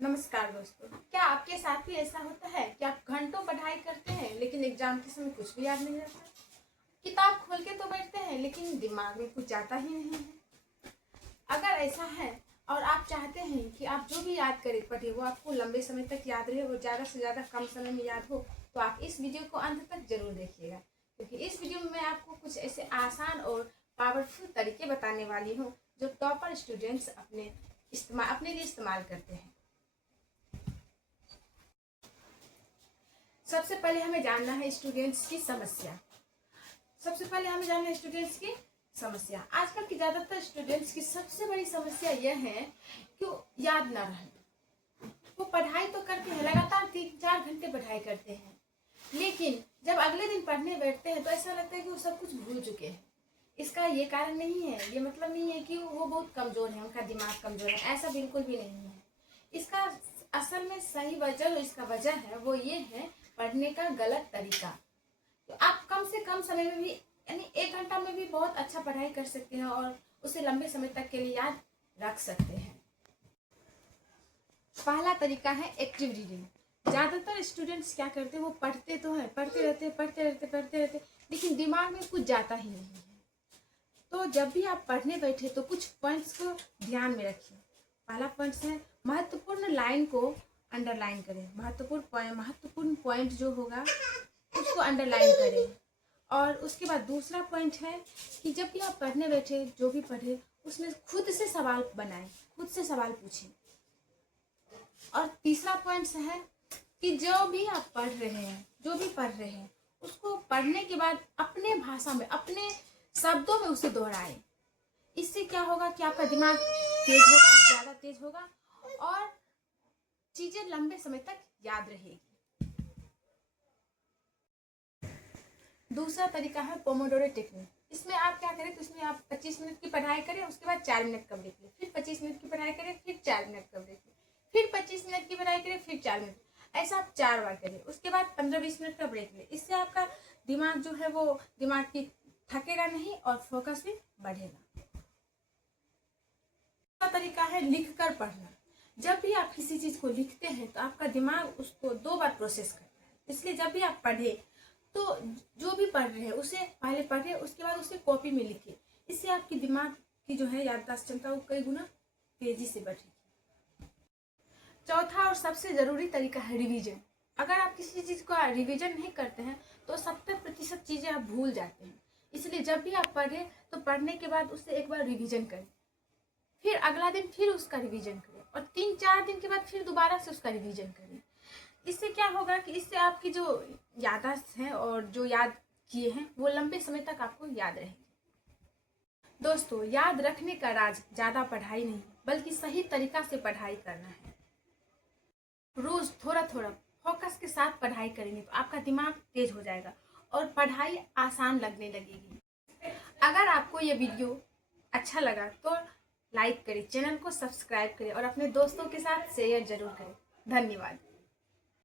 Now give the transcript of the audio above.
नमस्कार दोस्तों, क्या आपके साथ भी ऐसा होता है कि आप घंटों पढ़ाई करते हैं लेकिन एग्जाम के समय कुछ भी याद नहीं रहता? किताब खोल के तो बैठते हैं लेकिन दिमाग में कुछ जाता ही नहीं है। अगर ऐसा है और आप चाहते हैं कि आप जो भी याद करें पढ़े वो आपको लंबे समय तक याद रहे, वो ज़्यादा से ज़्यादा कम समय में याद हो, तो आप इस वीडियो को अंत तक जरूर देखिएगा, क्योंकि इस वीडियो में मैं आपको कुछ ऐसे आसान और पावरफुल तरीके बताने वाली हूँ जो टॉपर स्टूडेंट्स अपने लिए इस्तेमाल करते हैं। सबसे पहले हमें जानना है स्टूडेंट्स की समस्या। आजकल की ज़्यादातर स्टूडेंट्स की सबसे बड़ी समस्या यह है कि वो याद ना रहे। वो पढ़ाई तो करते हैं, लगातार 3-4 घंटे पढ़ाई करते हैं, लेकिन जब अगले दिन पढ़ने बैठते हैं तो ऐसा लगता है कि वो सब कुछ भूल चुके हैं। इसका ये कारण नहीं है, ये मतलब नहीं है कि वो बहुत कमज़ोर है, उनका दिमाग कमज़ोर है, ऐसा बिल्कुल भी नहीं है। इसका असल में सही वजह, जो इसका वजह है वो ये है पढ़ने का गलत तरीका। तो आप कम से कम समय में भी, यानी 1 घंटा में भी बहुत अच्छा पढ़ाई कर सकते हैं और उसे लंबे समय तक के लिए याद रख सकते हैं। पहला तरीका है एक्टिव रीडिंग। ज़्यादातर स्टूडेंट्स क्या करते हैं, वो पढ़ते तो हैं, पढ़ते रहते, लेकिन दिमाग में कुछ जाता ही नहीं है। तो जब भी आप पढ़ने बैठे तो कुछ पॉइंट्स को ध्यान में रखिए। पहला पॉइंट है महत्वपूर्ण लाइन को अंडरलाइन करें। महत्वपूर्ण पॉइंट जो होगा उसको अंडरलाइन करें। और उसके बाद दूसरा पॉइंट है कि जब भी आप पढ़ने बैठे, जो भी पढ़े उसमें खुद से सवाल बनाएं, खुद से सवाल पूछें। और तीसरा पॉइंट है कि जो भी पढ़ रहे हैं उसको पढ़ने के बाद अपने भाषा में, अपने शब्दों में उसे दोहराएं। इससे क्या होगा कि आपका दिमाग तेज होगा, ज़्यादा तेज होगा और चीज़ें लंबे समय तक याद रहेगी। दूसरा तरीका है पोमोडोरो टेक्निक। इसमें आप क्या करें, तो इसमें आप 25 मिनट की पढ़ाई करें, उसके बाद 4 मिनट का ब्रेक लें, फिर 25 मिनट की पढ़ाई करें, फिर 4 मिनट का ब्रेक लें, फिर 25 मिनट की पढ़ाई करें, फिर 4 मिनट। ऐसा आप 4 बार करें, उसके बाद 15-20 मिनट का ब्रेक लें। इससे आपका दिमाग जो है वो दिमाग की थकेगा नहीं और फोकस भी बढ़ेगा। दूसरा तरीका है लिख कर पढ़ना। जब भी आप किसी चीज़ को लिखते हैं तो आपका दिमाग उसको 2 बार प्रोसेस करता है। इसलिए जब भी आप पढ़े तो जो भी पढ़ रहे हैं उसे पहले पढ़े, उसके बाद उसे कॉपी में लिखिए। इससे आपकी दिमाग की जो है याददाश्त क्षमता वो कई गुना तेजी से बढ़ेगी। चौथा और सबसे ज़रूरी तरीका है रिवीजन। अगर आप किसी चीज़ का रिवीजन नहीं करते हैं तो 70% चीज़ें आप भूल जाते हैं। इसलिए जब भी आप पढ़ें तो पढ़ने के बाद उससे एक बार रिवीजन करें, फिर अगला दिन फिर उसका रिवीजन करें और 3-4 दिन के बाद फिर दोबारा से उसका रिवीजन करें। इससे क्या होगा कि इससे आपकी जो याददाश्त है और जो याद किए हैं वो लंबे समय तक आपको याद रहेगी। दोस्तों, याद रखने का राज ज़्यादा पढ़ाई नहीं बल्कि सही तरीका से पढ़ाई करना है। रोज थोड़ा थोड़ा फोकस के साथ पढ़ाई करेंगे तो आपका दिमाग तेज हो जाएगा और पढ़ाई आसान लगने लगेगी। अगर आपको ये वीडियो अच्छा लगा तो लाइक करें, चैनल को सब्सक्राइब करें और अपने दोस्तों के साथ शेयर जरूर करें। धन्यवाद।